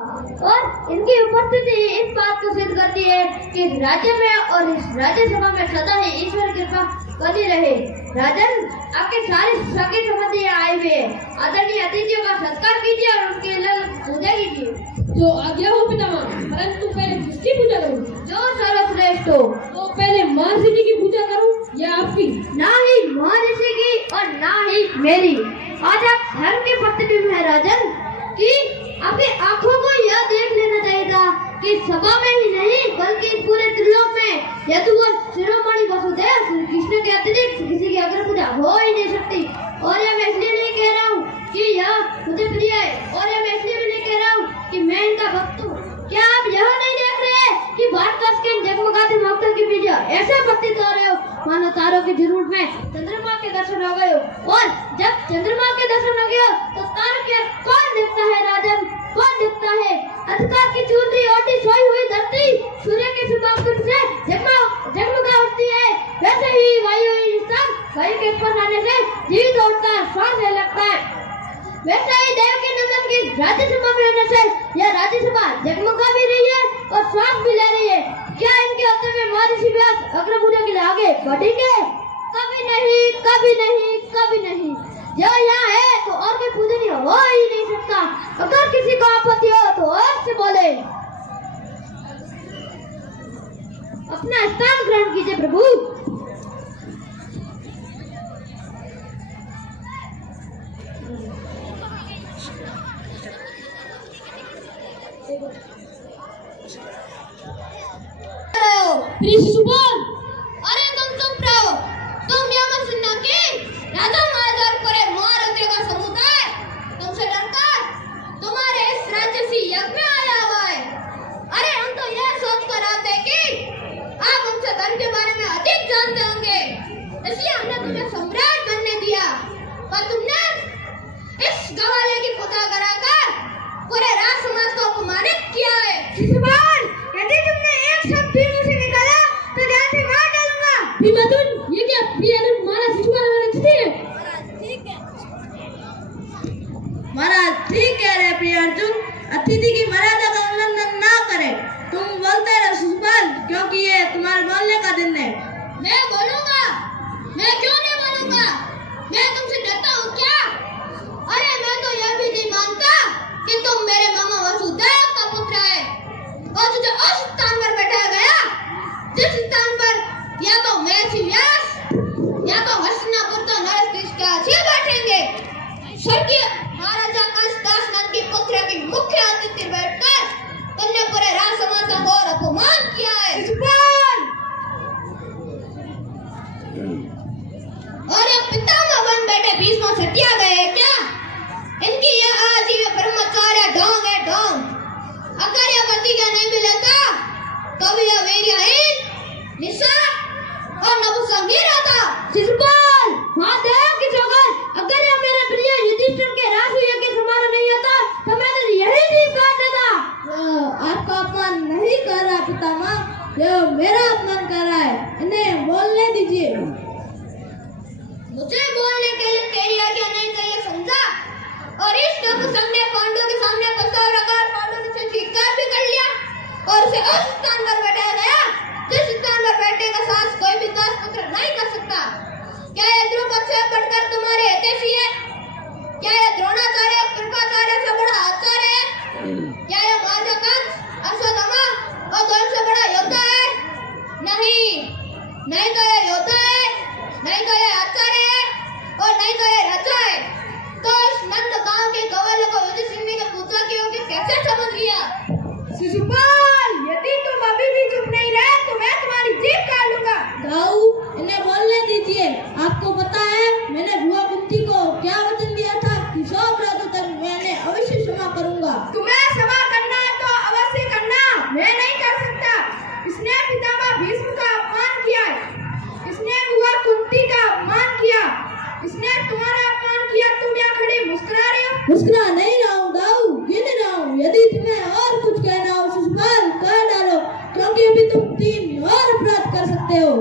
और इनकी उपस्थिति इस बात को सिद्ध करती है कि इस राज्य में और इस राज्यसभा में सदा ही ईश्वर कृपा बनी रहे। राजन, आपके सारे सगे संबंधी आए हुए हैं। आदरणीय अतिथियों का सत्कार कीजिए और उनके लिए पूजा कीजिए। जो आज्ञा हो पितामह, परंतु पहले किसकी पूजा करूं? जो सर्वश्रेष्ठ हो। तो पहले महर्षि जी की पूजा करूं या आपकी? ना ही महर्षि की और ना ही मेरी। आज आप धर्म के प्रतिबिंब है राजन, कि आपकी आंखों को यह देख लेना चाहिए था कि सभा में ही नहीं बल्कि इस पूरे त्रिलोक में यदुवर शिरोमणि वसुदेव श्री कृष्ण के अतिरिक्त किसी की अग्र पूजा हो ही नहीं सकती। और यह मैं इसलिए नहीं कह रहा हूँ कि यह मुझे प्रिय है, और यह मैं इसलिए भी नहीं कह रहा हूँ कि मैं इनका भक्त हूँ। क्या आप यह नहीं देख रहे कि भारत के जगमगाते मौके के पीछे ऐसे प्रतीत हो रहे हो मानो तारों की झुरमुट में चंद्रमा के दर्शन हो गए हो। और जब चंद्रमा के दर्शन हो गए तो तारों के कौन देखता है राजन, कौन देखता है? अंधकार की चूंदड़ी ओढ़ी सोई हुई धरती सूर्य के सुबाकुट से जगमगा उठती है, वैसे ही वायु के स्पर्श आने से जीवित उठता है, श्वास लेने लगता है। वैसे ही देव के नंदन की राज्यसभा में होने से यह राज्यसभा जगमगा भी रही है और श्वास भी ले रही है। क्या इनके उत्तर में महर्षि व्यास अग्र पूजा के लिए आगे बढ़ेंगे? कभी नहीं, कभी नहीं, कभी नहीं। जो यहाँ है तो और कोई पूजनीय हो ही नहीं सकता। अगर किसी को आपत्ति हो तो और से बोले। अपना स्थान ग्रहण कीजिए प्रभु। शिशुपाल, अरे तुम चुप रहो। तुम यह मत सुनना कि राजा महाराज करे महारथियों का समुदाय तुमसे डरकर तुम्हारे इस राज्य से यज्ञ में आया हुआ है। अरे हम तो यह सोचकर आते कि आप हमसे धर्म के बारे में अधिक जानते होंगे, इसलिए हमने तुम्हें सम्राट बनने दिया। पर तुमने इस गवाले की पूजा कराकर पूरे राज समाज को अपमानित किया है। शिशुपाल, यदि तुमने एक शब्द भी मुझसे निकाला तो जान से मार डालूंगा। भीमातुन, ये क्या प्रियतम मारा शिशुपाल वाला अतिथि है? महाराज ठीक कह रहे प्रियार्जुन, अतिथि की मर्यादा का उल्लंघन ना करें। तुम बोलते रहो शिशुपाल, क्योंकि ये तुम्हारे बोलने का दिन है। मैं बोलूंगा, मैं क्यों नहीं बोलूंगा? मैं तुमसे डरता हूँ क्या? अरे मैं तो यह भी नहीं मानता कि तुम मेरे मामा वसुदेव का पुत्र है और तुझे उस स्थान पर बैठाया गया जिस स्थान पर या तो महर्षि व्यास या तो हस्तिनापुर तो नरेश का अच्छे बैठेंगे। स्वर्गीय महाराजा कंसदास नंद की पुत्र की मुख्य अतिथि बैठकर तुमने पूरे राज समाज का घोर अपमान किया है। और ये पितामह बन बैठे भीष्म सटिया गए हैं क्या? इनकी यह आजीव ब्रह्मचार्य ढोंग है, ढोंग। अगर यह प्रतिज्ञा नहीं भी लेता तो भी यह वीर्यहीन, निस्सार और नपुंसक ही रहता। शिशुपाल, महादेव की सौगंध, अगर यह मेरे प्रिय युधिष्ठिर के राजसूय के समारोह नहीं होता तो मैं तो यही नहीं कर देता। आपका अपमान नहीं कर रहा पितामह, यह मेरा अपमान कर रहा है। इन्हें बोलने दीजिए। मुझे बोलने के लिए तेरी आज्ञा नहीं चाहिए, समझा? और इस नपुंसक ने पांडवों के सामने प्रस्ताव रखा, पांडवों से स्वीकार भी कर लिया और उसे उस स्थान पर बैठाया गया जिस स्थान पर बैठने का साहस कोई भी दास पुत्र नहीं कर सकता। क्या यह द्रुपद से बढ़कर तुम्हारे हितैषी है? क्या यह द्रोणाचार्य कृपाचार्य से बड़ा आचार्य है? क्या यह महाराजा कंस, अश्वत्थामा और द्रोण से बड़ा योद्धा है? नहीं, नहीं तो यह योद्धा है, नहीं तो यह आचार्य है और नहीं तो यह राजा है। तो इस नंद गांव के गवाले को युधिष्ठिर ने पूछा कि वो कैसे समझ लिया? शिशुपाल, यदि तुम अभी भी चुप नहीं रहे तो मैं तुम्हारी जीभ काट लूंगा। गाऊ, इन्हें बोलने दीजिए। आपको पता है मैंने बुआ कुंती को क्या वचन दिया था कि 100 अपराधों तक मैंने अवश्य क्षमा करूंगा। तुम्हें क्षमा करना है तो अवश्य करना, मैं नहीं कर सकता। इसने पितामह भीष्म का अपमान किया है, इसने बुआ कुंती का अपमान किया, इसने तुम्हारा अपमान किया। तुम यहाँ खड़ी मुस्कुरा रहे हो? मुस्कुरा नहीं रहा हूँ गाऊ, गिन रहा हूँ। यदि तुम्हें और कुछ कहना हो शिशुपाल कह डालो, क्योंकि अभी तुम 3 और अपराध कर सकते हो।